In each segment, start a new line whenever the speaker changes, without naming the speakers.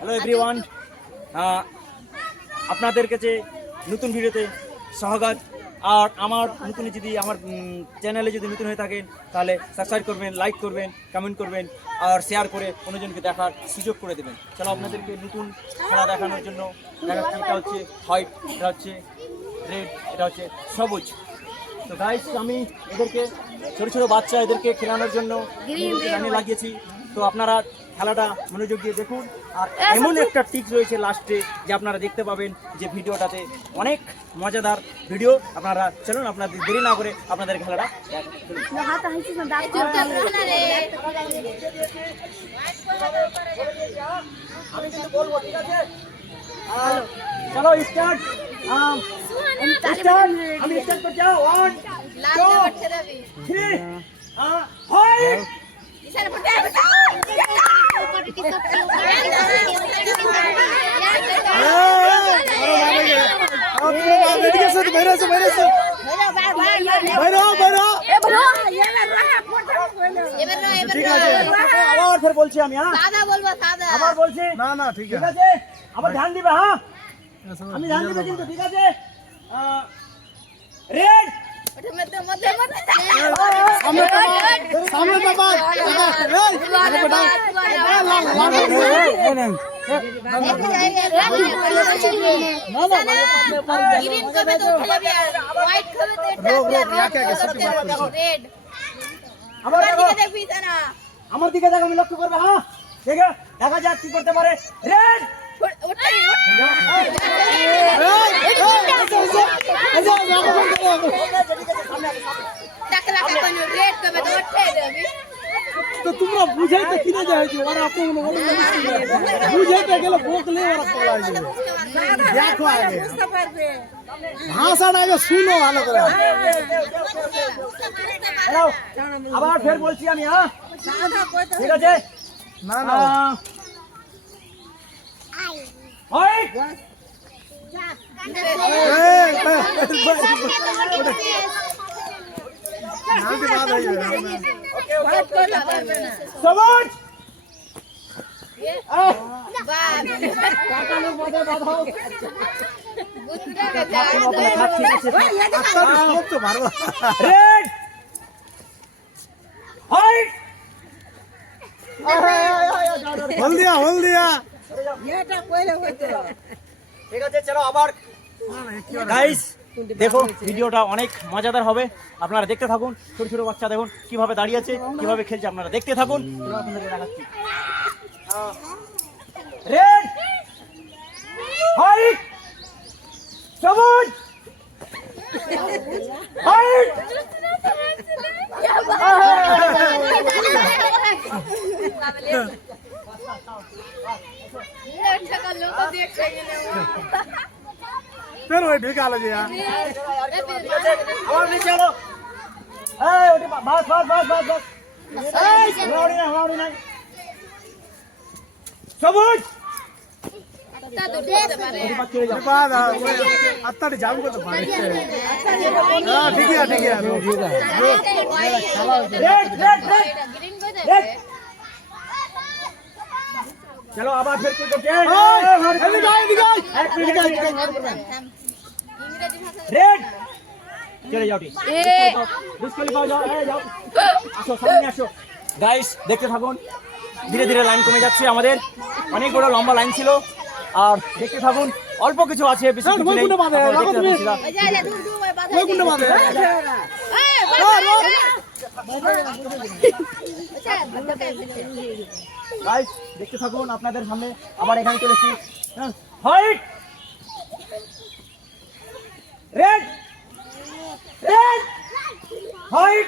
Hello everyone আপনাদের কাছে নতুন ভিডিওতে স্বাগত। আর আমার নতুন যদি আমার চ্যানেলে যদি নতুন হয়ে থাকেন তাহলে সাবস্ক্রাইব করবেন লাইক করবেন কমেন্ট করবেন আর শেয়ার করে অন্যজনকে দেখার সুযোগ করে দেবেন। চলো আপনাদেরকে নতুন খেলা দেখানোর জন্য দেখাচ্ছি এটা হচ্ছে হোয়াইট এটা হচ্ছে রেড এটা হচ্ছে সবুজ। তো গাইস আমি এদেরকে ছোটো ছোটো বাচ্চা এদেরকে খেলানোর জন্য লাগিয়েছি। তো আপনারা খেলাটা মনোযোগ দিয়ে দেখুন। আর এমন একটা টিক রয়েছে লাস্টে যে আপনারা দেখতে পাবেন যে ভিডিওটাতে অনেক মজাদার ভিডিও আপনারা চলুন আপনাদের দেরি না করে আপনাদের খেলাটা দেখুন। আমি কিন্তু বলব ঠিক আছে আর চলো স্টার্ট স্টার্ট আমি স্টার্ট করছি ওয়ান টু থ্রি হয় ঠিক আছে আবার ফের বলছি আমি হ্যাঁ
সাদা বলব সাদা
আবার বলছি
না না ঠিক
ঠিক
আছে
আছে আবার ধ্যান দিবে হ্যাঁ আমি ধ্যান দিবে কিন্তু ঠিক আছে রেড
আমার দিকে
দেখো আমি লক্ষ্য করবে হ্যাঁ? দেখা যাক কি করতে পারে। রেড
ওটাই টাক লাখ কোন রেড কবে তো
তোমরা বুঝাইতে কিনে যাইছো ওরা আপনি বুঝাইতে গেলে বকলে ওরা পলাই যাবে। দেখো আগে। ভাষাটা আগে শুনো ভালো করে।
আবার ফের বলছি আমি হ্যাঁ? ঠিক আছে?
না না।
সবুজ আহ,
বাপ
কাকানোর মধ্যে বাঁধাও।
বুঝতে
থাক, ঠিক আছে, থাক।
আত্মা সব তো পারবো
রেড হোয়াইট
হলদিয়া হলদিয়া
ঠিক আছে আবার। গাইস দেখো, ভিডিওটা অনেক মজাদার হবে। আপনারা দেখতে থাকুন, ছোট ছোট বাচ্চা দেখুন, কীভাবে দাঁড়িয়ে আছে, কীভাবে খেলছে, আপনারা দেখতে থাকুন। রেড হোয়াইট সবুজ হোয়াইট
লোক দেখছে গেলে
ফের ওই ঢেকালো যে
আবার নিচে এলো এই ওটি বা- বাস বাস বাস বাস বাস। সবুজ!
তা তো দেখতে পারে।
ওটি পাশ এক মিনিট
ইংরেজি ভাষা
রেড চলে যাও ঠিক ডিসকোয়ালিফাই যাও এই যাও আসো সামনে আসো গাইস দেখতে থাকুন ধীরে ধীরে লাইন কমে যাচ্ছে আমাদের অনেক বড় লম্বা লাইন ছিল আর দেখতে থাকুন অল্প কিছু আছে বেশি
এই,
কিছু
ওই
নেই
কোনটা বাঁধে?
আপনারা
রাখো
দেখতে
তুমি।
থাকুন,
ওই যা যা দূর দূর ওই বাধা
ওই কোনটা বাদে
গাইস দেখতে থাকুন আপনাদের সামনে আবার এখানে চলেছি হোয়াইট রেড রেড হোয়াইট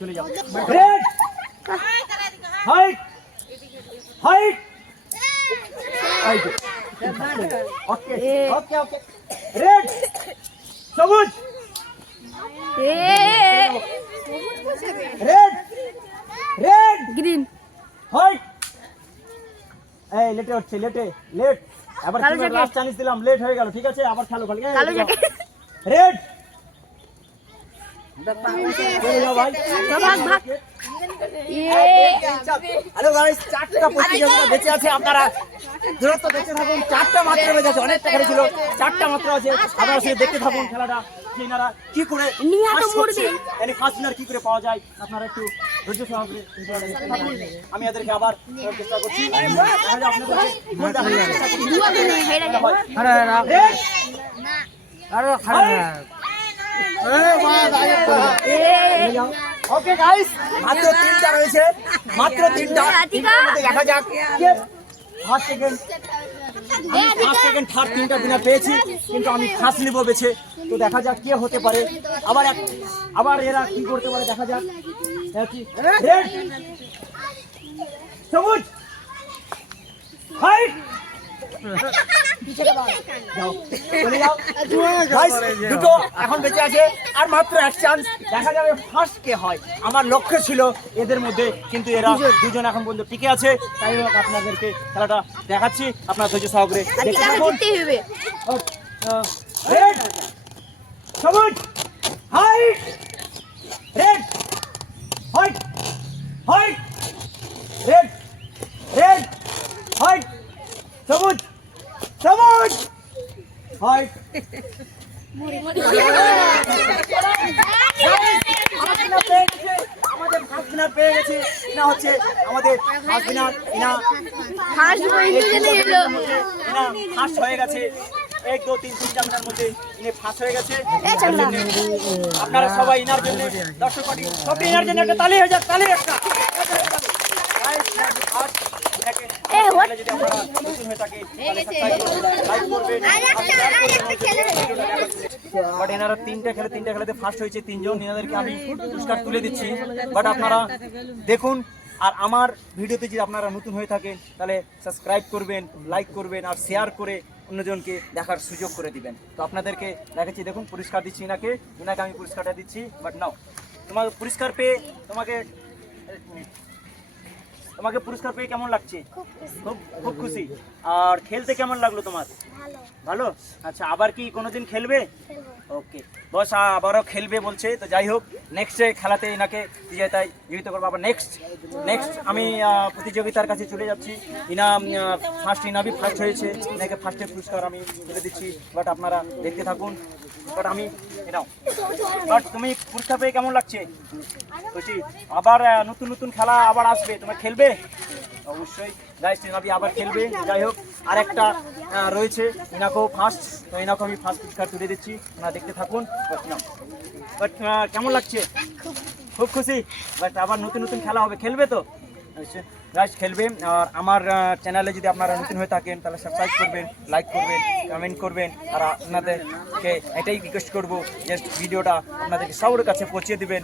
চলে যাও। Red white white okay okay okay red সবুজ রেড রেড
গ্রিন
হোয়াইট এই লেটে হচ্ছে লেটে লেট আবার লাস্ট চান্স দিলাম লেট হয়ে গেল ঠিক আছে? আবার খেলো খালি। রেড চারটা প্রতিযোগিতা বেঁচে আছে আপনারা দূরত্ব দেখতে থাকুন চারটা মাত্র বেঁচে আছে অনেক টাকা ছিল চারটা মাত্র আছে আপনারা দেখতে থাকুন খেলাটা। যে এনারা কি করে মানে উইনার কি করে পাওয়া যায়? আপনারা একটু ধৈর্য সহকারে আমি এদেরকে আবার চেষ্টা করছি। ওকে গাইস মাত্র তিনটা রয়েছে। মাত্র তিনটা। দেখা যাক first second first second third তিনটা বিনা পেয়েছি, কিন্তু আমি ফার্স্ট নিব বেছে। তো দেখা যাক কে হতে পারে। আবার এক, আবার এরা কি করতে পারে, দেখা যাক। সবুজ! ফাইট দুটো এখন বেঁচে আছে আর মাত্র এক চান্স দেখা যাবে ফার্স্ট কে হয়। আমার লক্ষ্য ছিল এদের মধ্যে কিন্তু এরা দুজন। এখন পর্যন্ত টিকে আছে। তাই আপনাদেরকে খেলাটা দেখাচ্ছি। আপনার ধৈর্য সহকারে সবুজ white red white white red red white সবুজ সবুজ। গেছে না হচ্ছে আমাদের হয়ে। গেছে দু তিন মধ্যে হয়ে গেছে আপনারা সবাই ইনার জন্য দর্শক পার্টি সব ইনার জন্য একটা তালি হয়ে যাক তালি একটা বাট এনারা তিনটা খেলে তিনটা খেলাতে ফার্স্ট হয়েছে তিনজন। এনাদেরকে আমি পুরস্কার তুলে দিচ্ছি। বাট আপনারা দেখুন আর আমার ভিডিওতে যদি আপনারা নতুন হয়ে থাকেন তাহলে সাবস্ক্রাইব করবেন লাইক করবেন আর শেয়ার করে অন্যজনকে দেখার সুযোগ করে দিবেন। তো আপনাদেরকে দেখাচ্ছি দেখুন পুরস্কার দিচ্ছি এনাকে। এনাকে আমি পুরস্কারটা দিচ্ছি। বাট নাও তোমার পুরস্কার পেয়ে তোমাকে। তোমাকে পুরস্কার পেয়ে কেমন লাগছে? খুব খুব খুশি। আর খেলতে কেমন লাগল তোমার? ভালো। আচ্ছা আবার কি কোনোদিন খেলবে? ওকে। বস আবারও খেলবে বলছে তো যাই হোক নেক্সট খেলাতে এনাকে বিজেতায় জীবিত করব। আবার নেক্সট নেক্সট আমি প্রতিযোগিতার কাছে চলে যাচ্ছি। ইনা ফার্স্ট ইনাবি ফার্স্ট হয়েছে। এনাকে ফার্স্টের পুরস্কার আমি তুলে দিচ্ছি। বাট আপনারা দেখতে থাকুন। বাট আমি এনাও বাট তুমি পুরস্কার পেয়ে কেমন লাগছে? খুশি? আবার নতুন নতুন খেলা আবার আসবে। তোমরা খেলবে? অবশ্যই। গাইস নাবি আবার খেলবে। যাই হোক আর একটা রয়েছে। ইনাকেও ফার্স্ট তো ইনাকে আমি ফার্স্ট পুরস্কার তুলে দিচ্ছি। ওনারা দেখতে থাকুন। বাট কেমন লাগছে? খুব খুশি। বাট আবার নতুন নতুন খেলা হবে। খেলবে তো? গাইস খেলবে। আর আমার চ্যানেলে যদি আপনারা নতুন হয়ে থাকেন, তাহলে সাবস্ক্রাইব করবেন লাইক করবেন কমেন্ট করবেন। আর আপনাদেরকে এটাই রিকোয়েস্ট করব জাস্ট ভিডিওটা আপনাদেরকে সবার কাছে পৌঁছে দিবেন